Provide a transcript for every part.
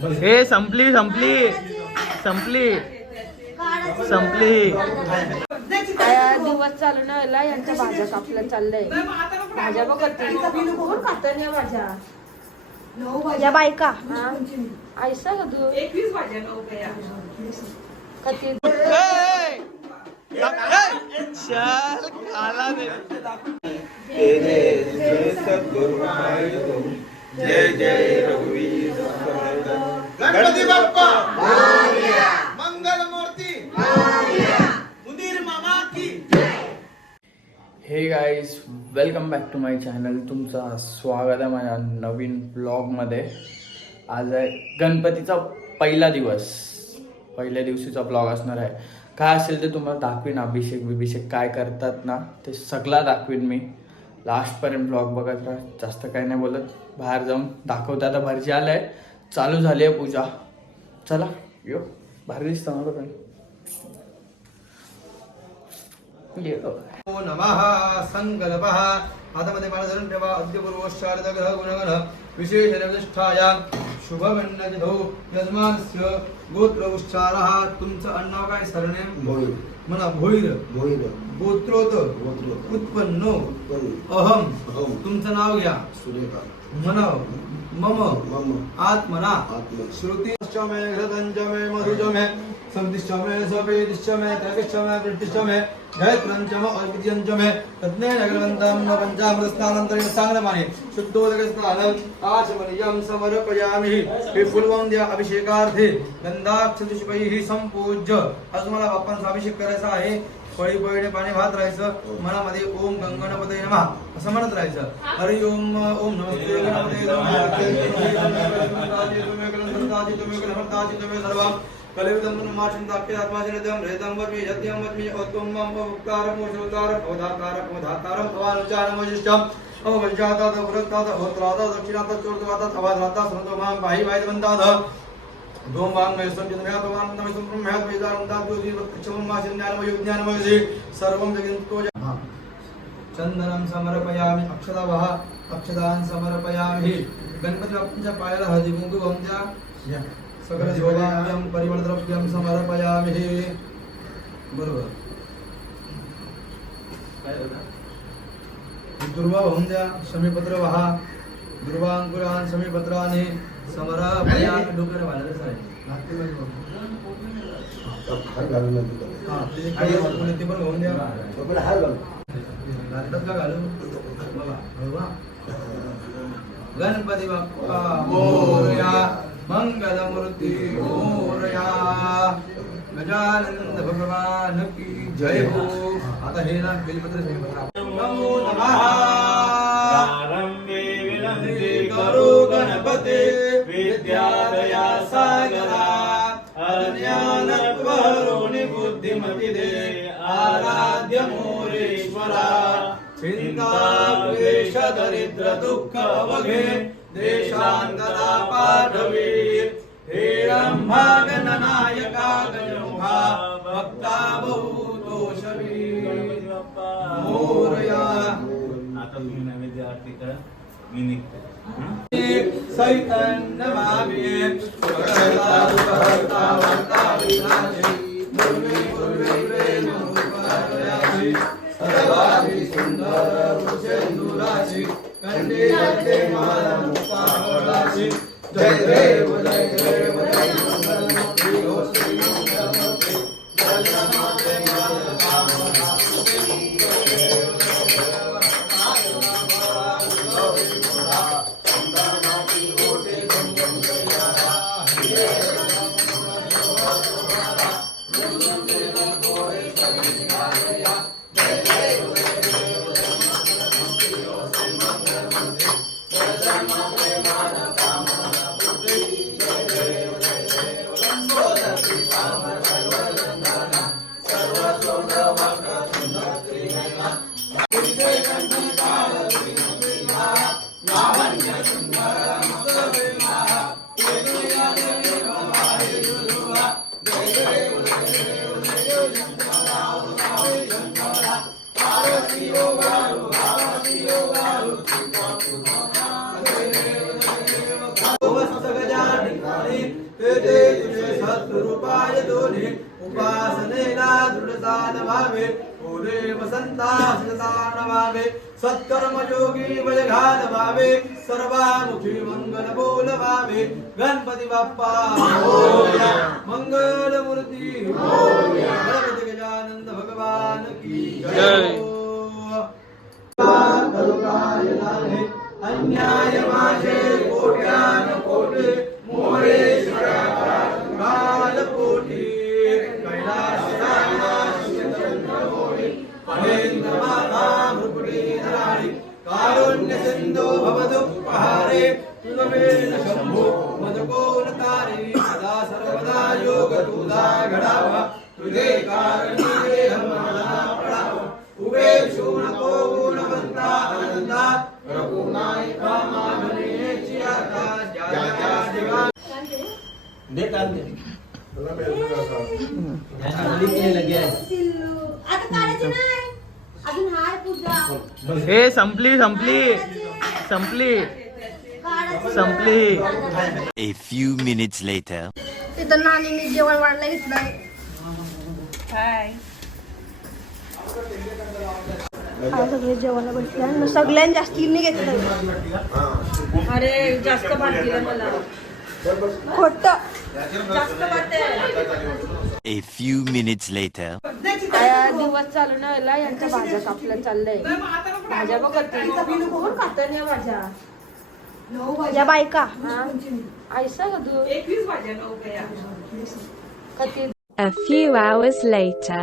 हे संपली संपली संपली संपली. दिवस चालू नाही व्हायला यांच्या भाज्या कापल्या चाललंय. भाज्या बघ कोण खातं नाही भाज्या या बायका ऐसा का तू 21 भाज्या कधी चल खाला दे. जय जय रघुवीर गणपती बाप्पा मंगल मूर्ती मुदीर मामा की. Hey guys, welcome back to my channel. तुमचं स्वागत आहे माझ्या नवीन ब्लॉगमध्ये. आज आहे गणपतीचा पहिला दिवस. पहिल्या दिवशीचा ब्लॉग असणार आहे. काय असेल ते तुम्हाला दाखवीन. अभिषेक काय करतात ना ते सगळं दाखवीन मी. लास्टपर्यंत ब्लॉग बघत राहा. जास्त काही नाही बोलत, बाहेर जाऊन दाखवते. आता भरजी आलं आहे, चालू झाली आहे पूजा. चला यो, भारी दिसतं मला पण. नमः संकल्पः हातामध्ये माळ धरून ठेवा. अद्यपूर्वोच्चारित ग्रह गुणगण विशेष प्रतिष्ठाया शुभवन्नजधो यजमानस्य गोत्र उच्चारः. तुमचं आडनाव काय? सरनेम भोईर. म्हणा भोईर. भोईर. गोत्रोत उत्पन्नो अहम. तुमचं नाव घ्या. सुरेखा. म्हणा मम मम आत्मना आत्मा. श्रुतिश्च मे घृतञ्च मे मधुश्च मे समितिश्च मे सपेतिश्च मे त्रयश्च मे वृष्टिश्च मे गायत्रञ्च मे अर्पित्यञ्च मे तज्ञेन अग्रवन्तं न पञ्चामृतस्नानन्तरेण सांगणमाने शुद्धोदकस्नानं आचमनीयं समर्पयामि. हे फुलवून द्या अभिषेकार्थे. गंधाक्षतुष्पैः संपूज्य. आज मला बाप्पांचा अभिषेक करायचा आहे. पळी पळीने पाणी वाहत राहायचं. मनामध्ये ओम गंगणपतये नमः असं म्हणत राहायचं. हरि ओम ओम नमस्ते गणपतये नमः. कलिविदं माचिन्ताख्य आत्माचिन्तं रेदं वच्मि यद्यं वच्मि औत्तमं उपकारं मोषोतारं अवधातारं अवधातारं भवानुचारं वशिष्ठं अववंशातात् पुरस्तात् होत्रातात् दक्षिणातात् चोर्दवातात् अवाधरातात् सन्तो मां पाहि वायुवन्तात्. दोम वांग में संजन में भगवान नमः सुप्रम महत विदारंता ज्योति वक्षम मासिन ज्ञानमय विज्ञानमय सर्वं जगन्तो. चंदनम समर्पयामि. अक्षतावः अक्षतान् समर्पयामि. गणपती बाप्पांच्या पायाला हळदी कुंकू वाहून द्या. सकल देवाभ्यं परिमलद्रव्यं समर्पयामि. बरोबर. दुर्वा वाहून द्या. शमीपत्र वहा. दुर्वांकुरान् शमीपत्राणि समर्पयामि. डोक्याला बांधायचं आहे. हार घालून नंतर. हां, ते पण वाहून द्या. कपडे हार घालून. घालतात का घालू? बघा, बघा. गणपती बाप्पा मोरया. मंगलमूर्ती मोरया. गजानन भगवान की जय हो. आता हे ना बेलपत्र नमो नमः. प्रारंभे विनंती करो गणपते विद्यादया सागरा. अज्ञानत्वरोनि बुद्धिमति दे आराध्य मोरेश्वरा. चिंता क्लेश दरिद्र दुःख अवघे देशांतरा पाठवी. हे रंभा गणनायका गजमुखा भक्ता बहुतोषवी मोरया. आता तुम्ही नैवेद्य आरती करा, मी निघतो. सैतन्य मामिये सुखकर्ता दुःखहर्ता वार्ता विनाशी मुर्वे मुर्वे प्रेम रूपयाशी सर्वाधि सुंदर वृषेंदुराशी कंठे कंठे माला मुक्तावळाशी. जय देव जय देव जय मंगलमूर्ती हो श्री मंगलमूर्ती. जय माते माता कामना उपासनेला दृढसान भावे ओले वसंता सतान भावे सत्कर्म योगी भज घाल भावे सर्वामुखी मंगल बोल भावे गणपती बाप्पा मोरया मंगल मूर्ती मोरया गणपती गजानंद भगवान की जय अन्याय माझे कोट्यान कोटी मोरेश्वरा काल कोटी कैलास फणेंद्र माता मृकुटी धराणी कारुण्य सिंधू भवदुपहारे तुलमेन शंभो मदकोन तारिणी सदा सर्वदा योग तुझा घडावा तुझे कारणी देहमाना पडावा उभे नको गुणवंता आनंदा रघुनायका मागणेची आता ज्या ज्या देवा दे काल दे आता काढायचे नाही अजून हाय पूजा हे संपली A few minutes later. तिथं नानीने जेवण वाढलं घेतलंय सगळे जेवण बसले सगळ्यांनी जास्तीने घेतलं अरे जास्त वाटलं मला खोट जास्त वाटते A few minutes later. दिवस चालू ना व्हायला यांच्या भाज्या कापल्या चाललंय भाज्या बघत कोण खात नाही भाज्या या बायका ऐसा का तू 21 भाज्या कधी A few hours later.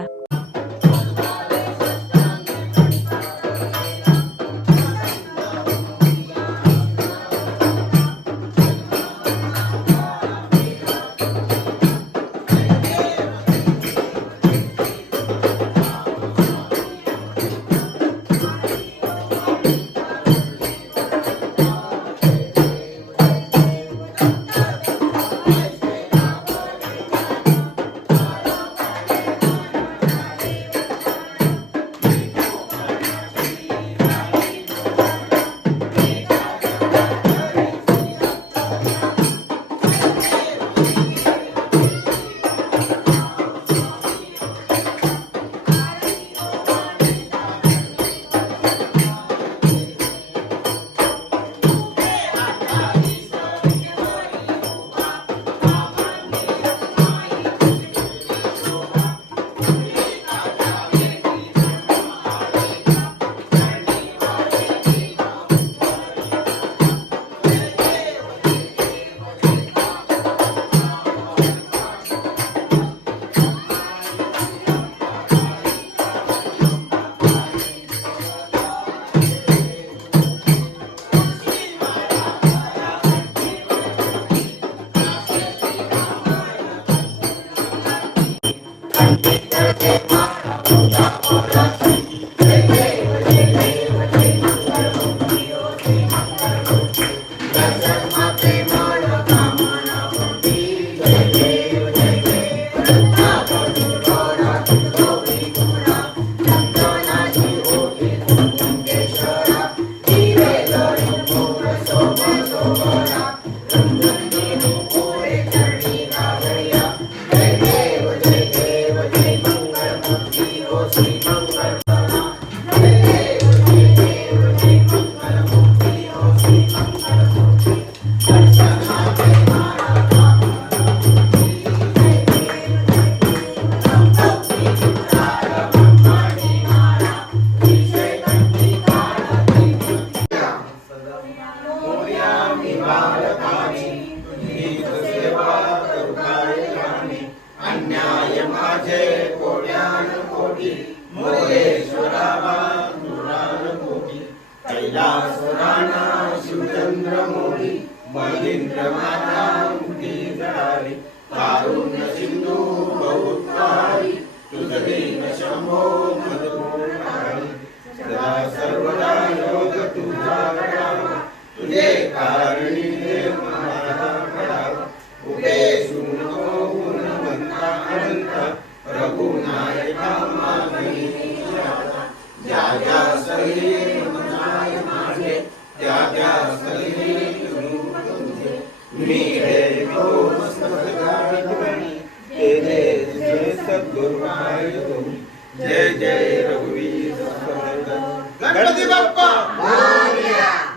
Ganpati Bappa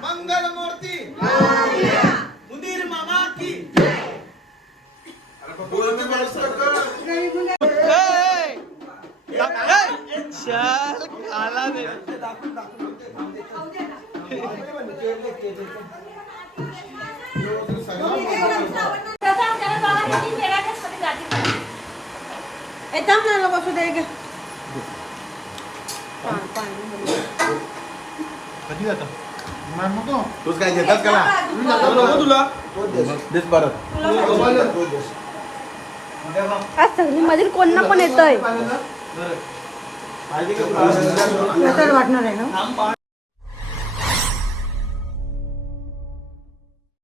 मंगल मूर्ती उंदीर मामा की चल खाला दे बसू दे ग. कधी जातो तूच काय देतात का तुला देत परत आज सगळी मधील कोण ना पण येतोय वाटणार आहे ना.